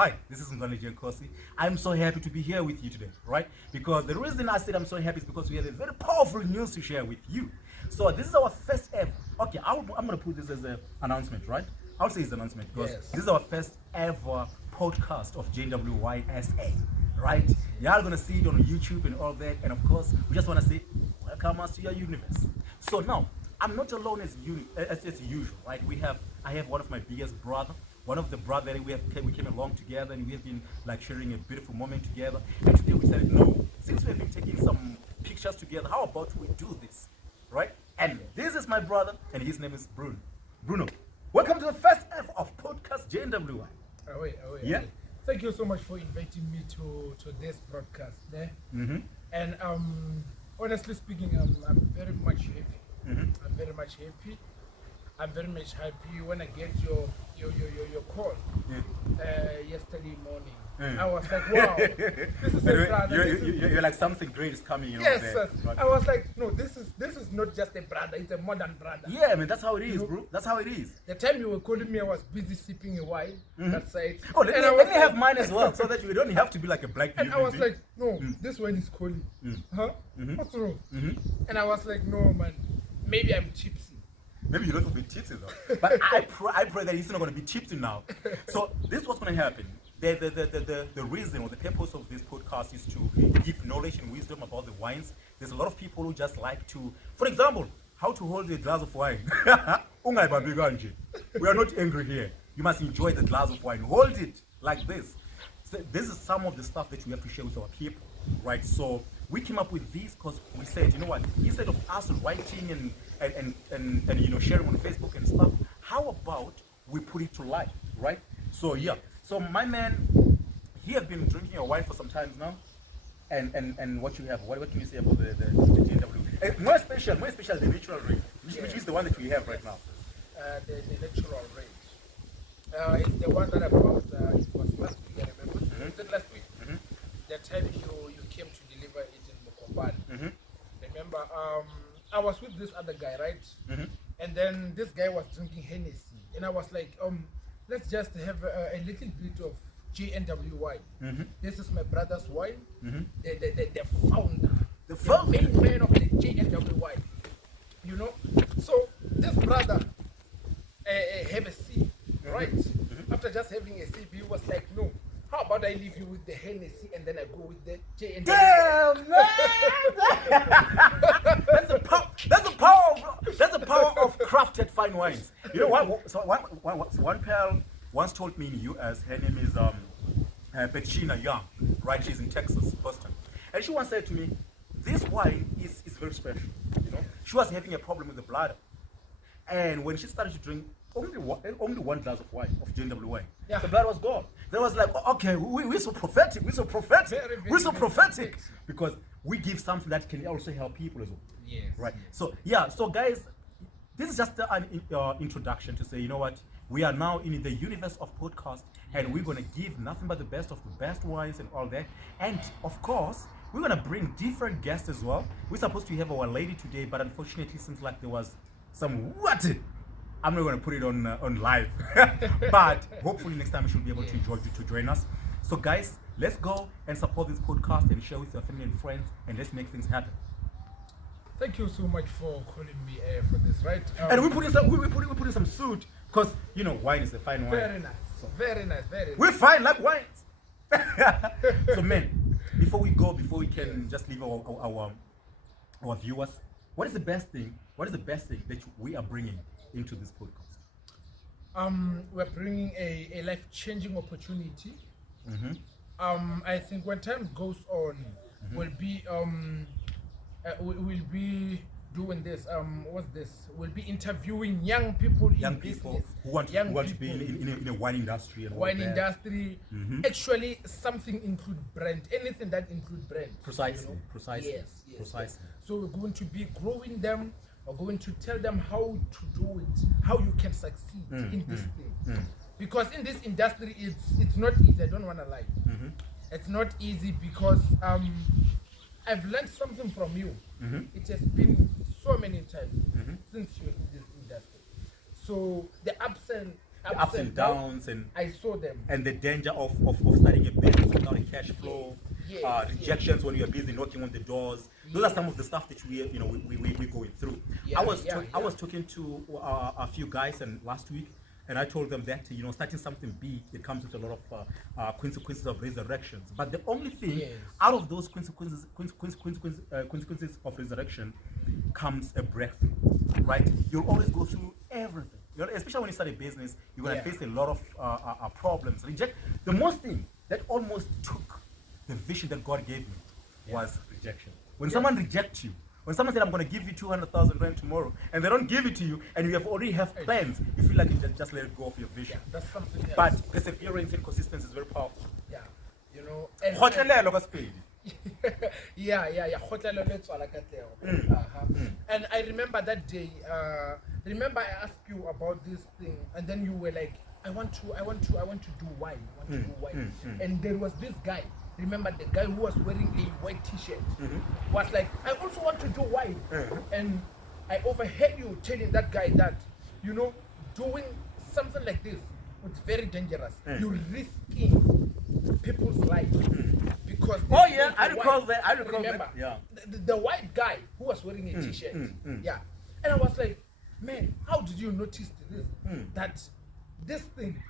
Hi, this is Mzwane Kosi. I'm so happy to be here with you today, right? Because the reason I said I'm so happy is because we have a very powerful news to share with you. So this is our first ever. Okay, I'm going to put this as an announcement, right? I'll say it's an announcement because Yes. this is our first ever podcast of JWYSA, right? Y'all going to see it on YouTube and all that. And of course, we just want to say, welcome us to your universe. So now, I'm not alone as usual, right? I have one of my biggest brother, one of the brother that we came along together, and we have been like sharing a beautiful moment together. And today we said, no, since we have been taking some pictures together, how about we do this, right? And this is my brother, and his name is Bruno. Bruno, welcome to the first ever of podcast JNWI. Yeah. Thank you so much for inviting me to this broadcast. And honestly speaking, I'm very much happy. I'm very much happy. I'm very much happy when I get your call yesterday morning. I was like, wow, this is a brother. You're like something great is coming. Yes, I was like, no, this is not just a brother, it's a modern brother. Yeah, man, that's how it is, bro. That's how it is. The time you were calling me, I was busy sipping a wine. That's it. Oh, let me have mine as well, so that you don't have to be like a black. And I was like, no, this wine is calling. Huh? What's wrong? And I was like, no, man, maybe I'm tipsy. Maybe you're a little bit tipsy though. But I pray that it's not going to be tipsy now. So this is what's going to happen. The reason or the purpose of this podcast is to give knowledge and wisdom about the wines. There's a lot of people who just like to, for example, how to hold a glass of wine. We are not angry here. You must enjoy the glass of wine. Hold it like this. So this is some of the stuff that we have to share with our people, right? So we came up with this because we said, you know what, instead of us writing and sharing on Facebook and stuff, how about we put it to life, right? So yeah, so my man, he have been drinking your wine for some time now, and what you have, what can you say about the GNW? More special, the natural range, which is the one that we have right now. The natural range. It's the one that I bought. It was last week, I remember. Was it last week? That time you came to deliver it in Mokopane. Remember, I was with this other guy, right? And then this guy was drinking Hennessy, and I was like, let's just have a little bit of JNW wine. This is my brother's wine, the founder, the main man of the JNW wine. You know, so this brother have a sip, right? After just having a sip, he was like, no. How about I leave you with the Hennessy and then I go with the JNW? Damn, man! That's the power of crafted fine wines. You know what? So one pal once told me in the US, her name is Bettina Young, right? She's in Texas, Boston, and she once said to me, "This wine is very special." You know, she was having a problem with the bladder, and when she started to drink only one glass of wine, of JNW wine, the blood was gone. They was like, okay, we're so prophetic, we're so prophetic, because we give something that can also help people as well. Yes. Right. So yeah. So guys, this is just an introduction to say, you know what, we are now in the universe of podcast, and we're gonna give nothing but the best of the best wines and all that. And of course, we're gonna bring different guests as well. We're supposed to have our lady today, but unfortunately, seems like there was some what. I'm not going to put it on live, but hopefully next time we should be able to enjoy you to join us. So guys, let's go and support this podcast and share with your family and friends, and let's make things happen. Thank you so much for calling me for this, right? And we put in some suit because you know wine is a fine wine. Very nice, very nice, very nice. We're fine like wines. So man, before we can just leave our viewers, what is the best thing that we are bringing into this podcast? We're bringing a life-changing opportunity. I think when time goes on, we'll be doing this. What's this? We'll be interviewing young people in business, who want to be in a wine industry and wine industry. Actually, something include brand, anything that include brand. Precisely. You know? Precisely. Yes. So we're going to be growing them. We're going to tell them how to do it, how you can succeed in this thing. Because in this industry, it's not easy. I don't want to lie. It's not easy because I've learned something from you. It has been so many times since you're in this industry. So the ups and the ups and downs, and I saw them. and the danger of starting a business without a cash flow, Yes, rejections when you're busy knocking on the doors. Those are some of the stuff that we're going through. I was talking to a few guys and last week, and I told them that starting something big, it comes with a lot of consequences of resurrections. But the only thing out of those consequences of resurrection comes a breakthrough, right? You'll always go through everything. Especially when you start a business, you're gonna face a lot of problems. The most thing that almost took the vision that God gave me was rejection. When someone rejects you, when someone said, I'm going to give you 200,000 rand tomorrow, and they don't give it to you, and you already have plans, you feel like you just let it go of your vision. That's something else. But perseverance and consistency is very powerful. Yeah, and Kgotlelelo le tswala katleho. And I remember that day. Remember I asked you about this thing, and then you were like, I want to do wine. And there was this guy. Remember the guy who was wearing a white T-shirt was like, I also want to do wine. And I overheard you telling that guy that, doing something like this, it's very dangerous. You're risking people's lives because I recall that. Remember, Yeah. The white guy who was wearing a T-shirt. Yeah. And I was like, man, how did you notice this? That this thing.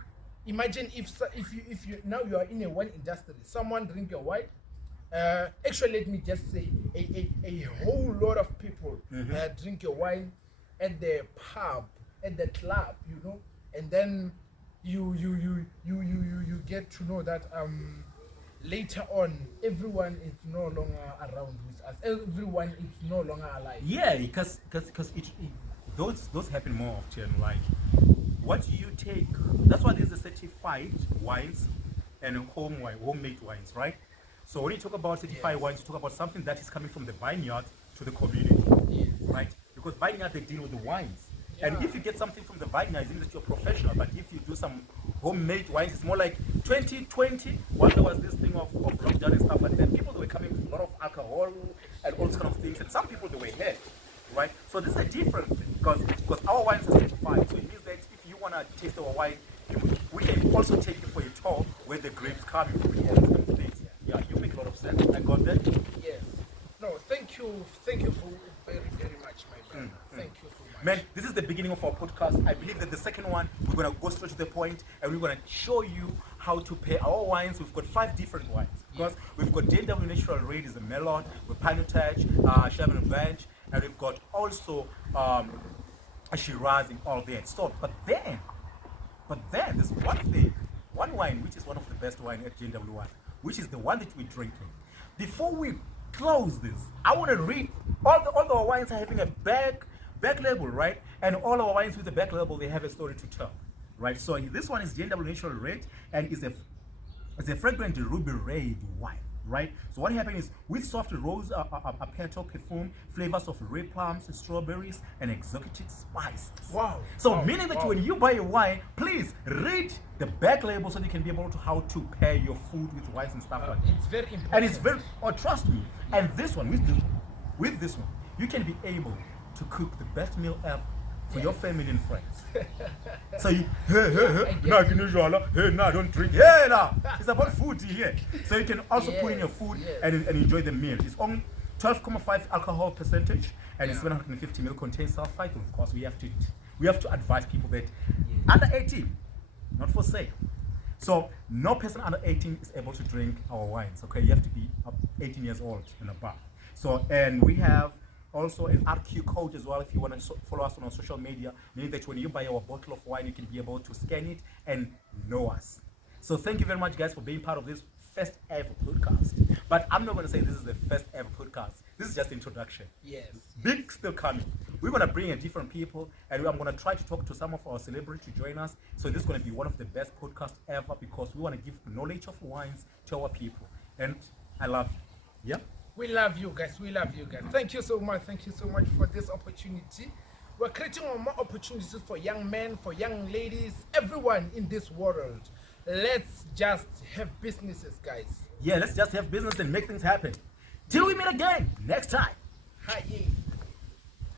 Imagine if you now you are in a wine industry, someone drink your wine. Actually, let me just say, a whole lot of people drink your wine at the pub, at the club, and then you get to know that later on everyone is no longer around with us. Everyone is no longer alive. Yeah, because those happen more often. Like, what you take, that's why there's a certified wines and homemade wines, right? So when you talk about certified wines, you talk about something that is coming from the vineyard to the community, right? Because vineyard, they deal with the wines. And if you get something from the vineyard, it means that you're professional. But if you do some homemade wines, it's more like 2020, when there was this thing of lockdown and stuff like that. People, they were coming with a lot of alcohol and all kind of things. And some people, they were hurt, right? So this is a different thing because our wines are certified. So it means that if you want to taste our wine, we can also take you for a tour where the grapes coming from here and some things. Yeah, you make a lot of sense. I got that. Yes. No, thank you for very, very much, my brother. Thank you so much. Man, this is the beginning of our podcast. I believe that the second one, we're going to go straight to the point and we're going to show you how to pair our wines. We've got 5 different wines. Because we've got JW Natural Red is a melon, with Pinotage, Chenin Blanc, and we've got also a Shiraz and all that. So, but then there's one wine which is one of the best wine at JW1, which is the one that we're drinking. Before we close this, I want to read all the wines are having a back label, right? And all our wines with the back label, they have a story to tell, right? So this one is JW Natural Red and it's a fragrant ruby red wine, right? So what happened is with soft rose, a petal perfume, flavors of red plums, strawberries, and exotic spices. Wow. So meaning that when you buy a wine, please read the back label so you can be able to how to pair your food with wines and stuff like that. It's very important. And it's very, trust me. And this one, with this one, you can be able to cook the best meal ever for your family and friends. So you, don't drink. It's about food here. So you can also put in your food and enjoy the meal. It's only 12.5 alcohol percentage and it's 750 ml contains sulfite. Of course, we have to advise people that under 18, not for sale. So no person under 18 is able to drink our wines. Okay, you have to be 18 years old and above. So, and we have also an RQ code as well if you want to follow us on our social media, meaning that when you buy our bottle of wine, you can be able to scan it and know us. So thank you very much, guys, for being part of this first ever podcast. But I'm not going to say this is the first ever podcast. This is just introduction. Yes. Big still coming. We're going to bring in different people, and I'm going to try to talk to some of our celebrities to join us. So this is going to be one of the best podcasts ever because we want to give knowledge of wines to our people. And I love you. Yeah? We love you guys. Thank you so much. Thank you so much for this opportunity. We're creating more opportunities for young men, for young ladies, everyone in this world. Let's just have businesses, guys. Yeah, let's just have business and make things happen. Till we meet again next time. Hi.